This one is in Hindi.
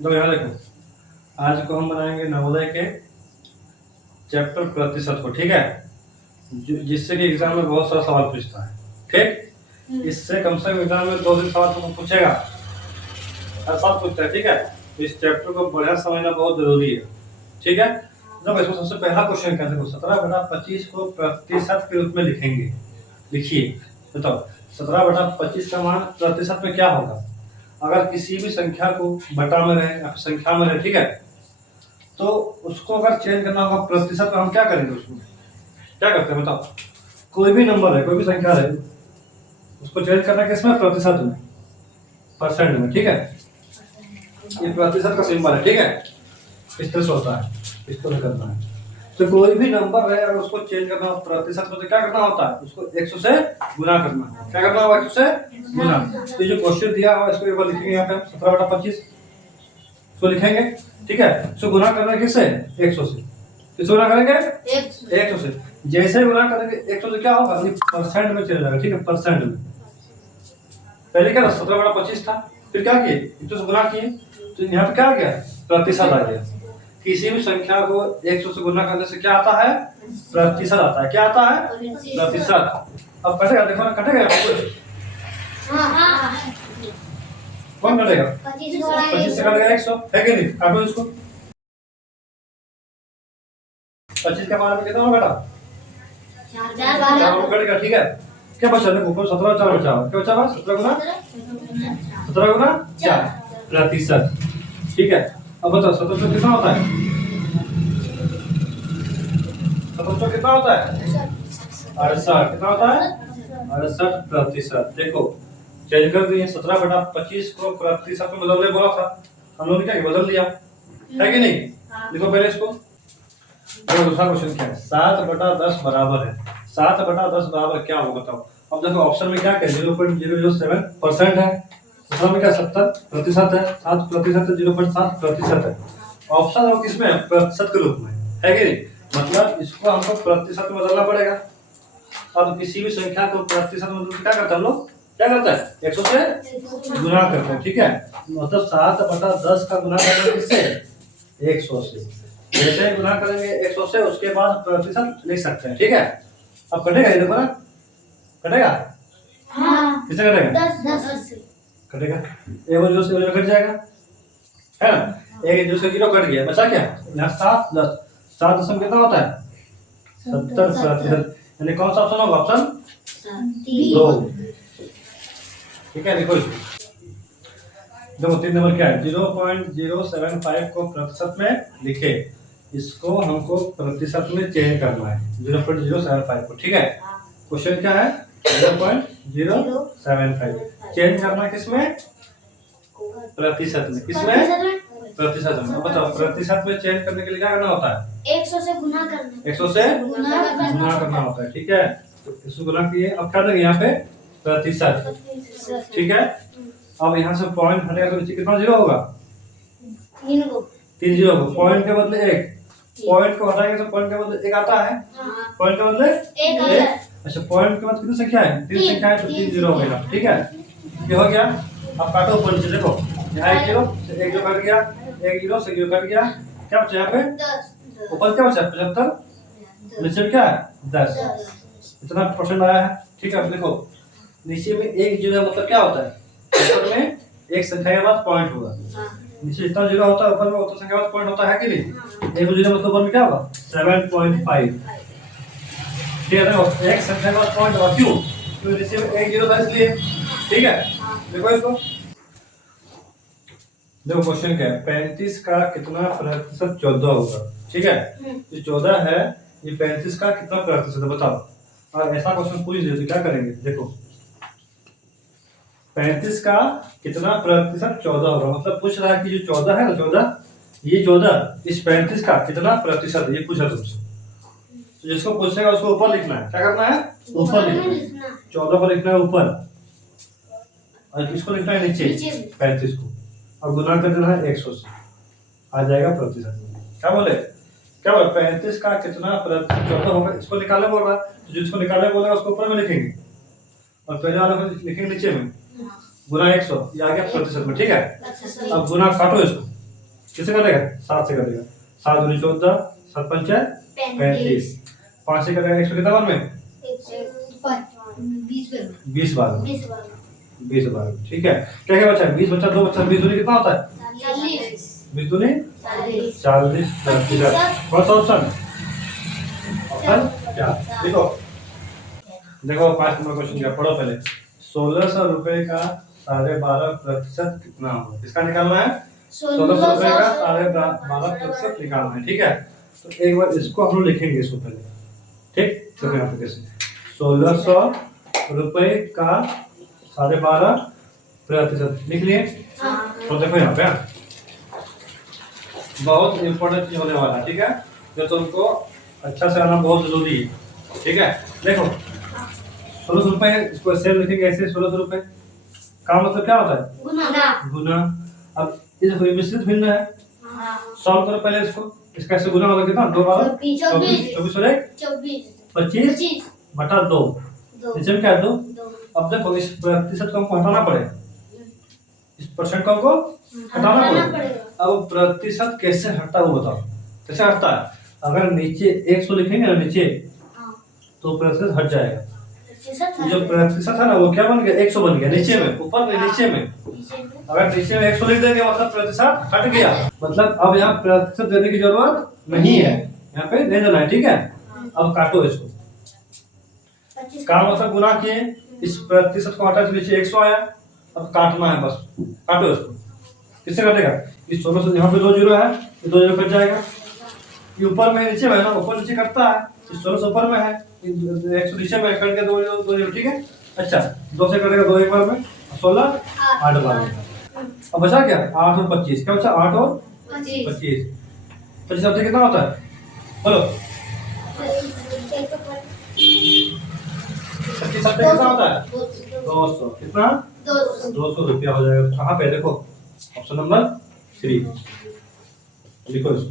तो यहाँ देखो, आज को हम बनाएंगे नवोदय के चैप्टर प्रतिशत को, ठीक है, जिससे कि एग्जाम में बहुत सारा सवाल पूछता है। ठीक, इससे कम से कम एग्जाम में 2 दिन सवाल तुमको पूछेगा, हर साल पूछता है। ठीक है, तो इस चैप्टर को बढ़िया समझना बहुत जरूरी है। ठीक है, तो इसमें सबसे पहला क्वेश्चन क्या देखो, 17/25 को प्रतिशत के रूप में लिखेंगे। लिखिए, बताओ 17/25 का मान प्रतिशत में क्या होगा। अगर किसी भी संख्या को बटा में रहे या संख्या में रहे, ठीक है, तो उसको अगर चेंज करना होगा प्रतिशत में, हम क्या करेंगे, उसको क्या करते हैं बताओ। कोई भी नंबर है, कोई भी संख्या है, उसको चेंज करना किसमें, प्रतिशत में, परसेंट में। ठीक है, ये प्रतिशत का सिंबल है। ठीक है, इस तरह से होता है, इस तरह करना है। तो कोई भी नंबर है, अगर उसको चेंज करना हो प्रतिशत में, तो क्या करना होता है, उसको 100 से गुना करना है। क्या करना होगा, 100 से गुना। तो जो क्वेश्चन दिया हुआ इसको एक बार लिखेंगे यहाँ पे 17/25 इसको लिखेंगे। ठीक है, इसको गुना करना है किससे, 100 से। किससे गुना करेंगे, 100 से। जैसे गुना करेंगे 100 से क्या होगा, ये परसेंट में चला जाएगा। ठीक है, परसेंट में। पहले क्या था, 17/25 था, फिर क्या किए, 100 से गुना किए, तो यहाँ पे क्या आ गया, प्रतिशत आ गया। किसी भी संख्या को 100 से गुना करने से क्या आता है, प्रतिशत आता है। क्या आता है, प्रतिशत। अब कटेगा, देखो ना, कटेगा कौन कटेगा, 25 से कटेगा 100, है कि नहीं। काटो इसको, 25 का मान कितना होगा बेटा, 4 कटेगा। ठीक है, क्या बचा, देखो ऊपर 17 4 बचा, क्या बचा, 17 गुना 4 प्रतिशत। ठीक है, अब बताओ 17 कितना होता है, 17 कितना होता है, 68 कितना होता है, 68%। देखो चेंज कर दिए, 17/25 को प्रतिशत में बदलने बोला था, हम लोगों ने क्या बदल दिया, है कि नहीं। देखो पहले इसको, देखो दूसरा क्वेश्चन क्या है, 7/10 बराबर है। 7/10 बराबर क्या होगा बताओ। अब देखो ऑप्शन में क्या है, 0.007% है, दूसरा में क्या 70% है, 7% है, 0.7% है। ऑप्शन है किसमें, प्रतिशत के रूप में, है कि नहीं। मतलब इसको हमको प्रतिशत में बदलना पड़ेगा। अब किसी भी संख्या को प्रतिशत में बदलते क्या करते हैं हम लोग, क्या करता है, 100 से गुना करते हैं। ठीक है, मतलब 7/10 का गुना करना किससे, 100 से। जैसे गुना करेंगे 100 से, उसके बाद प्रतिशत लिख सकते हैं। ठीक है, अब कटेगा, ये देखो ना, कटेगा, हाँ किससे कटेगा, 10 से कटेगा। एक बार 0 से 0 कट जाएगा, है ना। एक 0 से 0 कट गया, बचा क्या, यहाँ 7 10, 7 दशमलव कितना होता है, 70%। यानी कौन सा ऑप्शन होगा, ऑप्शन 2। ठीक है, देखो देखो 3 नंबर क्या है, 0.075 को प्रतिशत में लिखे। इसको हमको प्रतिशत में चेंज करना है, 0.075 को। ठीक है, क्वेश्चन क्या है, 0.075 चेंज करना किसमें, प्रतिशत में। किसमें, प्रतिशत में। अब बताओ प्रतिशत में चेंज करने के लिए क्या करना होता है, 100 से गुना करना, 100 से गुना करना होता है। ठीक है, तो इसको गुना किए, अब क्या देंगे यहाँ पे, प्रतिशत। ठीक है, अब यहाँ से पॉइंट हटेगा तो नीचे कितना जीरो होगा, 3 जीरो होगा। पॉइंट के बदले 1, पॉइंट को हटाएंगे तो पॉइंट के बदले 1 आता है, पॉइंट के बदले 1। अच्छा, पॉइंट के बाद कितनी संख्या है, 3 संख्या है, तो 3 जीरो हो गया। ठीक है, ये हो गया। अब काटो ऊपर नीचे, देखो यहाँ 1 जीरो से 1 जीरो कट गया, 1 जीरो से 0 कट गया, क्या बचा यहाँ पे, ऊपर क्या बचा 75, नीचे में क्या है 10, इतना परसेंट आया है। ठीक है, अब देखो नीचे में 1 जीरो मतलब क्या होता है, ऊपर में एक संख्या के बाद पॉइंट होगा, नीचे जितना जीरो होता है ऊपर में उतना संख्या के बाद पॉइंट होता है कि नहीं। 1 जीरो मतलब ऊपर में क्या होगा 7.5। ठीक है, देखो एक संख्या के बाद पॉइंट होगा, क्यों, क्योंकि नीचे में 1 जीरो था इसलिए। ठीक है, देखो इसको, देखो क्वेश्चन क्या है, 35 का कितना प्रतिशत 14 होगा। ठीक है, ये 14 है, ये 35 का कितना प्रतिशत है बताओ। और ऐसा क्वेश्चन पूछ दिया तो क्या करेंगे, देखो 35 का कितना प्रतिशत 14 होगा, मतलब पूछ रहा है कि जो 14 है ना, 14 ये 14 इस 35 का कितना प्रतिशत है, ये पूछा तुमसे। तो जिसको पूछेगा उसको ऊपर लिखना है, क्या करना है, ऊपर लिखना है। 14 को लिखना है ऊपर और इसको लिखना है नीचे 35 को, और गुना कर देना है 100 से, आ जाएगा प्रतिशत में। क्या बोले, क्या बोले 35 का कितना प्रतिशत 14 होगा, इसको निकालने बोल रहा है, तो जिसको निकालने बोलेगा उसको ऊपर में लिखेंगे और पहले वाले को लिखेंगे नीचे में, गुना 100, ये आ गया प्रतिशत में। ठीक है, अब गुना काटो इसको, किससे कटेगा? 7 से कटेगा। 7 दूनी 14, 7 पंचे 35, 5 से कटेगा 100 कितना बार में? 20 बार। 20 बार, ठीक है। क्या क्या बचा? 20 बचा, 2 बचा, 20 दूनी कितना होता है? 20 दूनी 40। कौन सा ऑप्शन? ऑप्शन क्या? देखो देखो 5 नंबर क्वेश्चन क्या, पढ़ो पहले। 1600 रुपए का 12.5% कितना होगा? इसका निकालना है। 1600 रुपए का 12.5% निकालना है, ठीक है। तो एक बार इसको हम लोग लिखेंगे इसको पहले, ठीक। तो यहाँ पे कैसे 1600 रुपए का 12.5% लिख लिए। तो देखो यहाँ पे बहुत इंपॉर्टेंट चीज होने वाला है, ठीक है, जो तुमको अच्छा से आना बहुत जरूरी है, ठीक है। देखो 1600 रुपए, इसको ऐसे लिखेंगे, ऐसे 1600 रुपए का मतलब क्या होता है? गुना। अब ये देखो ये मिश्रित भिन्न है, सॉल्व करो पहले इसको। इसका ऐसे गुना होगा कितना? 2 बार 24 और 1 25 बटा 2, नीचे में क्या है 2। अब देखो इस प्रतिशत को हमको हटाना पड़ेगा, इस परसेंट को हमको हटाना पड़ेगा। अब प्रतिशत कैसे हटता है वो बताओ, कैसे हटता है? अगर नीचे 100 लिखेंगे ना नीचे, तो प्रतिशत हट जाएगा। जो प्रतिशत है ना वो क्या बन गया? 100 बन गया नीचे में, ऊपर में नीचे में। अगर नीचे में 100 लिख देंगे मतलब प्रतिशत हट गया, मतलब अब यहाँ प्रतिशत देने की जरूरत नहीं है, यहाँ पे नहीं देना है, ठीक है। अब काटो इसको, काम मतलब गुना किए, इस प्रतिशत को हटा, नीचे 100 आया, अब काटना है बस, काटो इसको। किससे कटेगा? इस 1600 यहाँ पे 2 जीरो है, ये 2 जीरो कट जाएगा। ये ऊपर में नीचे में है ना, ऊपर नीचे कटता है, इस 1600 ऊपर में है, 100 नीचे में कट के 2 जीरो, ठीक है। अच्छा 2 से कटेगा 2 एक बार में, 16 8 बार में। अब बचा क्या? 8 और 25, क्या बचा? 8 और 25 25 अब कितना होता है बोलो? 25 अब कितना होता है? 200। कितना? 200 रुपया हो जाएगा। कहाँ पे? देखो ऑप्शन नंबर 3 लिखो इसको।